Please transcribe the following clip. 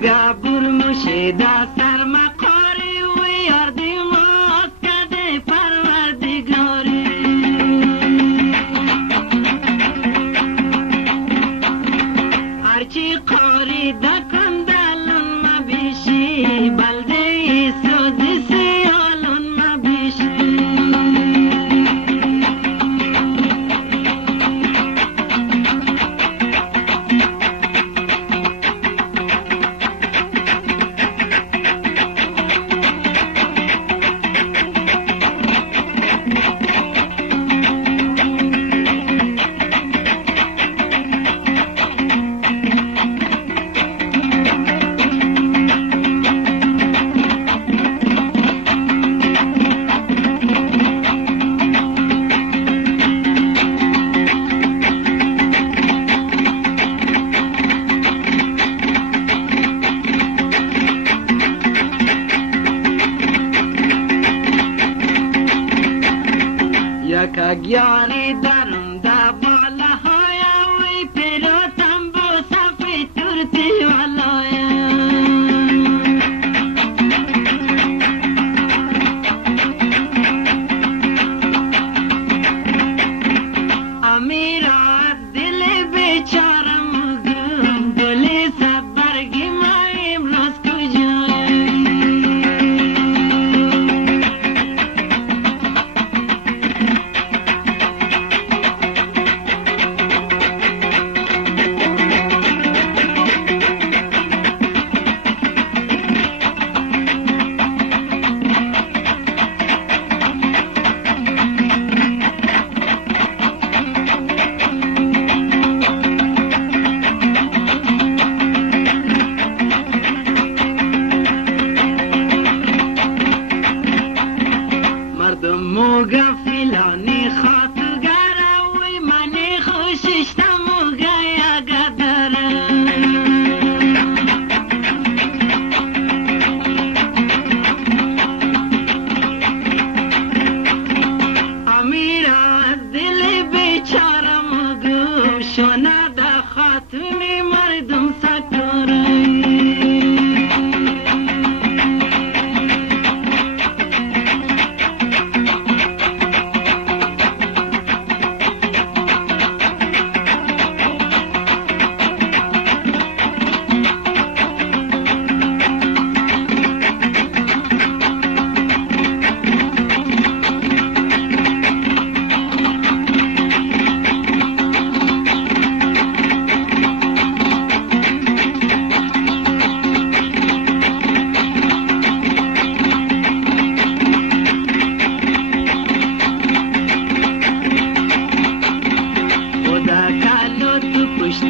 برگه برموشه دا سر مقاری و یاردی ماست کده پروردگاری هرچی قاری دکن دلون مبیشی بلده سوزی سیالون مبیشی یک اگیاری درم دا بالا های وی پیلوتم بو صفی تورتی والایا امیرا دل بیچارم گم گلی سبرگی ما امروز کجایی موگا فیلانی خاطگره وی منی خوششتا موگا یگدره امیرا دل بیچاره موگو شونه دا خاتونی مردم سکره خدا کالو تو پشت